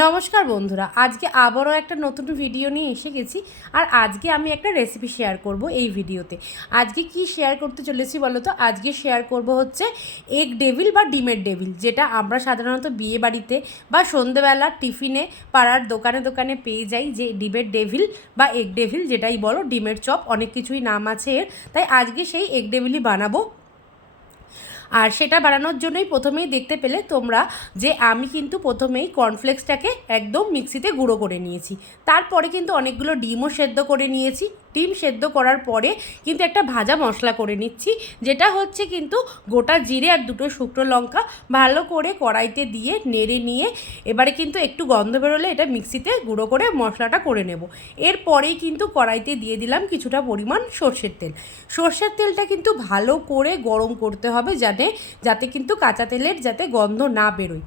নমস্কার বন্ধুরা, আজকে আবারও একটা নতুন ভিডিও নিয়ে এসে গেছি। আর আজকে আমি একটা রেসিপি শেয়ার করব এই ভিডিওতে। আজকে কি শেয়ার করতে চলেছি বলো তো? আজকে শেয়ার করব হচ্ছে এগ ডেভিল বা ডিমের ডেভিল, যেটা আমরা সাধারণত বিয়ে বাড়িতে বা সন্ধেবেলা টিফিনে পাড়ার দোকানে দোকানে পেয়ে যাই, যে ডিমের ডেভিল বা এগ ডেভিল যেটাই বলো, ডিমের চপ, অনেক কিছুই নাম আছে এর। তাই আজকে সেই এগ ডেভিলই বানাবো। আর সেটা বানানোর জন্যই প্রথমেই দেখতে পেলে তোমরা যে আমি কিন্তু প্রথমেই কর্নফ্লেক্সটাকে একদম মিক্সিতে গুঁড়ো করে নিয়েছি। তারপরে কিন্তু অনেকগুলো ডিমও সেদ্ধ করে নিয়েছি। ডিম সেদ্ধ করার পরে কিন্তু একটা ভাজা মশলা করে নিচ্ছি, যেটা হচ্ছে কিন্তু গোটা জিরে আর দুটো শুকনো লঙ্কা ভালো করে কড়াইতে দিয়ে নেড়ে নিয়ে এবারে কিন্তু একটু গন্ধ বেরোলে এটা মিক্সিতে গুঁড়ো করে মশলাটা করে নেব। এরপরেই কিন্তু কড়াইতে দিয়ে দিলাম কিছুটা পরিমাণ সর্ষের তেল। সর্ষের তেলটা কিন্তু ভালো করে গরম করতে হবে, যাতে কিন্তু কাঁচা তেলের যাতে গন্ধ না বেরোয়।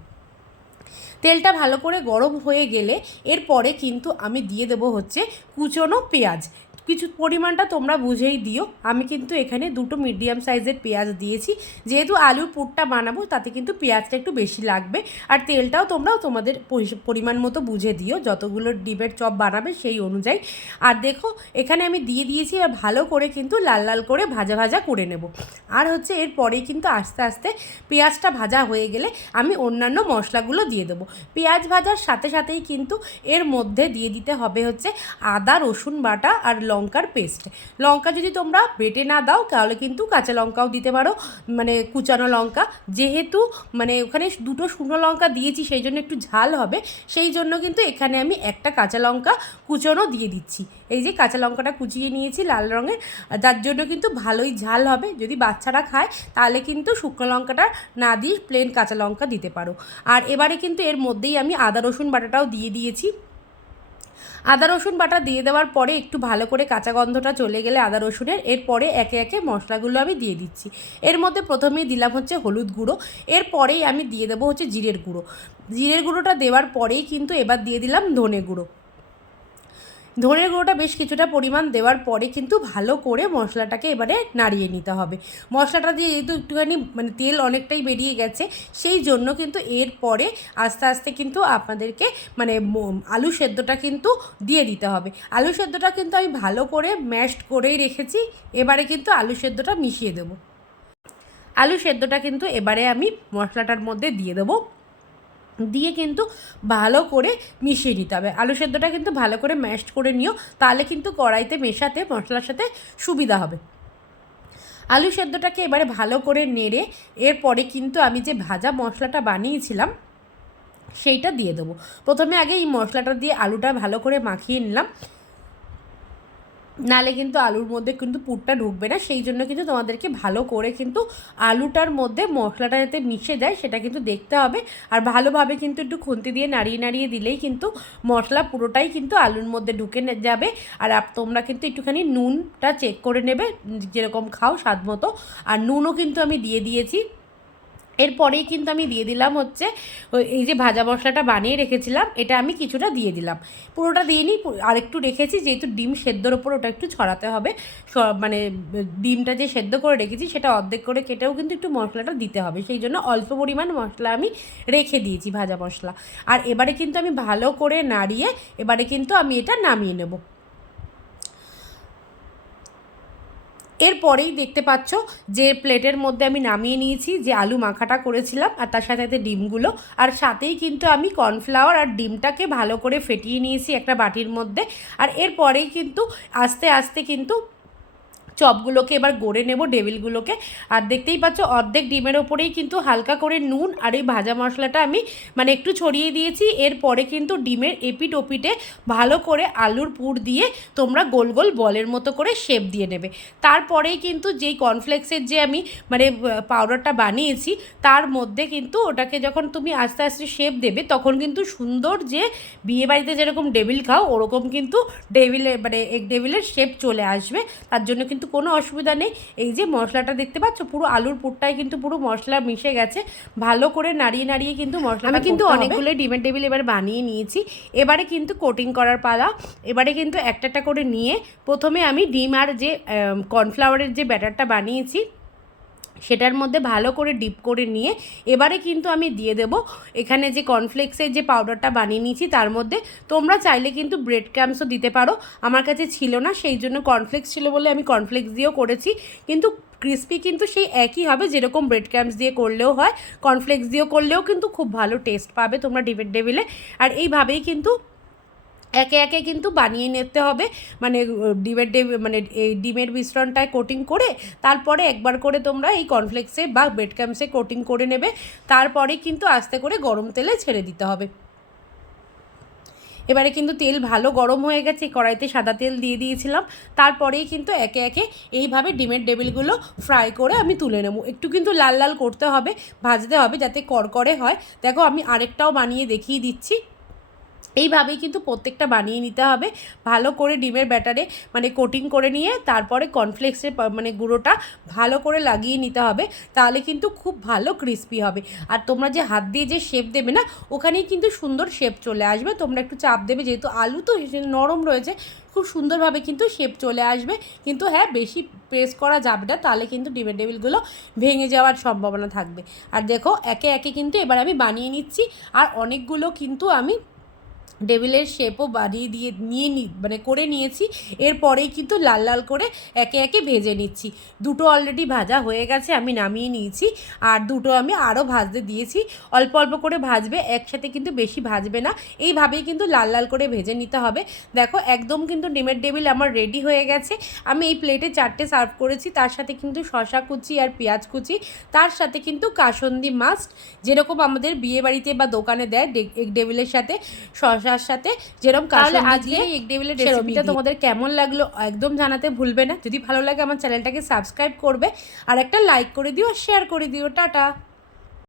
তেলটা ভালো করে গরম হয়ে গেলে এরপরে কিন্তু আমি দিয়ে দেবো হচ্ছে কুচনো পেঁয়াজ। কিছু পরিমাণটা তোমরা বুঝেই দিও। আমি কিন্তু এখানে দুটো মিডিয়াম সাইজের পেঁয়াজ দিয়েছি, যেহেতু আলুর পুরটা বানাবো তাতে কিন্তু পেঁয়াজটা একটু বেশি লাগবে। আর তেলটাও তোমরাও তোমাদের পরিমাণ মতো বুঝে দিও, যতগুলো ডিমের চপ বানাবে সেই অনুযায়ী। আর দেখো এখানে আমি দিয়ে দিয়েছি, আর ভালো করে কিন্তু লাল লাল করে ভাজা ভাজা করে নেব। আর হচ্ছে এরপরেই কিন্তু আস্তে আস্তে পেঁয়াজটা ভাজা হয়ে গেলে আমি অন্যান্য মশলাগুলো দিয়ে দেবো। পেঁয়াজ ভাজার সাথে সাথেই কিন্তু এর মধ্যে দিয়ে দিতে হবে হচ্ছে আদা রসুন বাটা আর লঙ্কার পেস্ট। লঙ্কা যদি তোমরা বেটে না দাও তাহলে কিন্তু কাঁচা লঙ্কাও দিতে পারো, মানে কুচানো লঙ্কা। যেহেতু মানে ওখানে দুটো শুকনো লঙ্কা দিয়েছি সেই জন্য একটু ঝাল হবে, সেই জন্য কিন্তু এখানে আমি একটা কাঁচা লঙ্কা কুচনো দিয়ে দিচ্ছি। এই যে কাঁচা লঙ্কাটা কুচিয়ে নিয়েছি লাল রঙের, তার জন্য কিন্তু ভালোই ঝাল হবে। যদি বাচ্চারা খায় তাহলে কিন্তু শুকনো লঙ্কাটা না দিয়ে প্লেন কাঁচা লঙ্কা দিতে পারো। আর এবারে কিন্তু এর মধ্যেই আমি আদা রসুন বাটাটাও দিয়ে দিয়েছি। আদা রসুন বাটা দিয়ে দেওয়ার পরে একটু ভালো করে কাঁচা গন্ধটা চলে গেলে আদা রসুনের, এরপরে একে একে মশলাগুলো আমি দিয়ে দিচ্ছি। এর মধ্যে প্রথমেই দিলাম হচ্ছে হলুদ গুঁড়ো, এরপরেই আমি দিয়ে দেবো হচ্ছে জিরের গুঁড়ো। জিরের গুঁড়োটা দেওয়ার পরেই কিন্তু এবার দিয়ে দিলাম ধনে গুঁড়ো। ধনের গুঁড়োটা বেশ কিছুটা পরিমাণ দেওয়ার পরে কিন্তু ভালো করে মশলাটাকে এবারে নাড়িয়ে নিতে হবে। মশলাটা দিয়ে যেহেতু একটুখানি মানে তেল অনেকটাই বেরিয়ে গেছে, সেই জন্য কিন্তু এরপরে আস্তে আস্তে কিন্তু আপনাদেরকে মানে আলু সেদ্ধটা কিন্তু দিয়ে দিতে হবে। আলু সেদ্ধটা কিন্তু আমি ভালো করে ম্যাশড করেই রেখেছি। এবারে কিন্তু আলু সেদ্ধটা মিশিয়ে দেবো। আলু সেদ্ধটা কিন্তু এবারে আমি মশলাটার মধ্যে দিয়ে দেবো, দিয়ে কিন্তু ভালো করে মিশিয়ে নিতে হবে। আলু সেদ্ধটা কিন্তু ভালো করে ম্যাশড করে নিও, তাহলে কিন্তু কড়াইতে মেশাতে মশলার সাথে সুবিধা হবে। আলু সেদ্ধটাকে এবারে ভালো করে নেড়ে এরপরে কিন্তু আমি যে ভাজা মশলাটা বানিয়েছিলাম সেইটা দিয়ে দেবো। প্রথমে আগে এই মশলাটা দিয়ে আলুটা ভালো করে মাখিয়ে নিলাম, নালে কিন্তু আলুর মধ্যে কিন্তু পুরটা ঢুকবে না। সেই জন্য কিন্তু তোমাদেরকে ভালো করে কিন্তু আলুটার মধ্যে মশলাটা যাতে মিশে যায় সেটা কিন্তু দেখতে হবে। আর ভালোভাবে কিন্তু একটু খুন্তি দিয়ে নাড়িয়ে নাড়িয়ে দিলেই কিন্তু মশলা পুরোটাই কিন্তু আলুর মধ্যে ঢুকে যাবে। আর তোমরা কিন্তু একটুখানি নুনটা চেক করে নেবে, যেরকম খাও স্বাদ মতো। আর নুনও কিন্তু আমি দিয়ে দিয়েছি। এরপরেই কিন্তু আমি দিয়ে দিলাম হচ্ছে এই যে ভাজা মশলাটা বানিয়ে রেখেছিলাম, এটা আমি কিছুটা দিয়ে দিলাম। পুরোটা দিয়ে নিই, আরেকটু রেখেছি, যেহেতু ডিম সেদ্ধর ওপর ওটা একটু ছড়াতে হবে। মানে ডিমটা যে সেদ্ধ করে রেখেছি সেটা অর্ধেক করে কেটেও কিন্তু একটু মশলাটা দিতে হবে, সেই জন্য অল্প পরিমাণ মশলা আমি রেখে দিয়েছি, ভাজা মশলা। আর এবারে কিন্তু আমি ভালো করে নাড়িয়ে এবারে কিন্তু আমি এটা নামিয়ে নেব। এরপরেই দেখতে পাচ্ছ যে প্লেটের মধ্যে আমি নামিয়ে নিয়েছি যে আলু মাখাটা করেছিলাম, আর তার সাথে সাথে ডিমগুলো, আর সাথেই কিন্তু আমি কর্নফ্লাওয়ার আর ডিমটাকে ভালো করে ফেটিয়ে নিয়েছি একটা বাটির মধ্যে। আর এরপরেই কিন্তু আস্তে আস্তে কিন্তু চপগুলোকে এবার গড়ে নেব, ডেভিলগুলোকে। আর দেখতেই পাচ্ছ অর্ধেক ডিমের ওপরেই কিন্তু হালকা করে নুন আর এই ভাজা মশলাটা আমি মানে একটু ছড়িয়ে দিয়েছি। এরপরে কিন্তু ডিমের এপিট ওপিটে ভালো করে আলুর পুর দিয়ে তোমরা গোল গোল বলের মতো করে শেপ দিয়ে নেবে। তারপরেই কিন্তু যেই কর্নফ্লেক্সের যে আমি মানে পাউডারটা বানিয়েছি তার মধ্যে কিন্তু ওটাকে যখন তুমি আস্তে আস্তে শেপ দেবে তখন কিন্তু সুন্দর যে বিয়েবাড়িতে যেরকম ডেভিল খাও ওরকম কিন্তু ডেভিলের মানে এগ ডেভিলের শেপ চলে আসবে। তার জন্য কিন্তু কোনো অসুবিধা নেই। এই যে মশলাটা দেখতে পাচ্ছ পুরো আলুর পুরটাই কিন্তু পুরো মশলা মিশে গেছে। ভালো করে নাড়িয়ে নাড়িয়ে কিন্তু মশলা, আমি কিন্তু অনেকগুলো ডিমের টেবিল এবার বানিয়ে নিয়েছি। এবারে কিন্তু কোটিং করার পালা। এবারে কিন্তু একটা একটা করে নিয়ে প্রথমে আমি ডিম আর যে কর্নফ্লাওয়ারের যে ব্যাটারটা বানিয়েছি সেটার মধ্যে ভালো করে ডিপ করে নিয়ে এবারে কিন্তু আমি দিয়ে দেব এখানে যে কর্নফ্লেক্সের যে পাউডারটা বানিয়ে নিয়েছি তার মধ্যে। তোমরা চাইলে কিন্তু ব্রেড ক্রাম্বসও দিতে পারো, আমার কাছে ছিল না সেই জন্য কর্নফ্লেক্স ছিল বলে আমি কর্নফ্লেক্স দিয়েও করেছি। কিন্তু ক্রিস্পি কিন্তু সেই একই হবে, যেরকম ব্রেড ক্রাম্বস দিয়ে করলেও হয় কর্নফ্লেক্স দিয়েও করলেও কিন্তু খুব ভালো টেস্ট পাবে তোমরা ডিমের টেবিলে। আর এইভাবেই কিন্তু একে একে কিন্তু বানিয়ে নিতে হবে, মানে এই ডিমের মিশ্রণটায় কোটিং করে তারপরে একবার করে তোমরা এই কর্নফ্লেক্সে বা ব্রেড ক্রাম্বসে কোটিং করে নেবে, তারপরে কিন্তু আস্তে করে গরম তেলে ছেড়ে দিতে হবে। এবারে কিন্তু তেল ভালো গরম হয়ে গেছে, কড়াইতে সাদা তেল দিয়ে দিয়েছিলাম, তারপরেই কিন্তু একে একে এইভাবে ডিমের টেবিলগুলো ফ্রাই করে আমি তুলে নেব। একটু কিন্তু লাল লাল করতে হবে, ভাজতে হবে যাতে কড়কড়ে হয়। দেখো আমি আরেকটাও বানিয়ে দেখিয়ে দিচ্ছি। এইভাবেই কিন্তু প্রত্যেকটা বানিয়ে নিতে হবে, ভালো করে ডিমের ব্যাটারে মানে কোটিং করে নিয়ে তারপরে কর্নফ্লেক্সের মানে গুঁড়োটা ভালো করে লাগিয়ে নিতে হবে, তাহলে কিন্তু খুব ভালো ক্রিস্পি হবে। আর তোমরা যে হাত দিয়ে যে শেপ দেবে না, ওখানেই কিন্তু সুন্দর শেপ চলে আসবে। তোমরা একটু চাপ দেবে, যেহেতু আলু তো নরম রয়েছে, খুব সুন্দরভাবে কিন্তু শেপ চলে আসবে। কিন্তু হ্যাঁ, বেশি প্রেস করা যাবে না, তাহলে কিন্তু ডিমের টেবিলগুলো ভেঙে যাওয়ার সম্ভাবনা থাকবে। আর দেখো একে একে কিন্তু এবার আমি বানিয়ে নিচ্ছি, আর অনেকগুলো কিন্তু আমি টেবিলের শেপও বানিয়ে দিয়ে মানে করে নিয়েছি। এরপরেই কিন্তু লাল লাল করে একে একে ভেজে নিচ্ছি। দুটো অলরেডি ভাজা হয়ে গেছে, আমি নামিয়ে নিয়েছি। আর দুটো আমি আরও ভাজতে দিয়েছি, অল্প অল্প করে ভাজবে, একসাথে কিন্তু বেশি ভাজবে না। এইভাবেই কিন্তু লাল লাল করে ভেজে নিতে হবে। দেখো একদম কিন্তু ডিমের টেবিল আমার রেডি হয়ে গেছে। আমি এই প্লেটে 4টে সার্ভ করেছি, তার সাথে কিন্তু শশা কুচি আর পেঁয়াজ কুচি, তার সাথে কিন্তু কাসুন্দি মাস্ট, যেরকম আমাদের বিয়েবাড়িতে বা দোকানে দেয় এগ টেবিলের সাথে শশার সাথে, যেরকম কাসুন্দি দিয়ে এগ টেবিলের রেসিপিটা তোমাদের কেমন লাগলো একদম জানাতে ভুলবে না। যদি ভালো লাগে আমার চ্যানেলটাকে সাবস্ক্রাইব করবে, আর একটা লাইক করে দিও আর শেয়ার করে দিও। টাটা।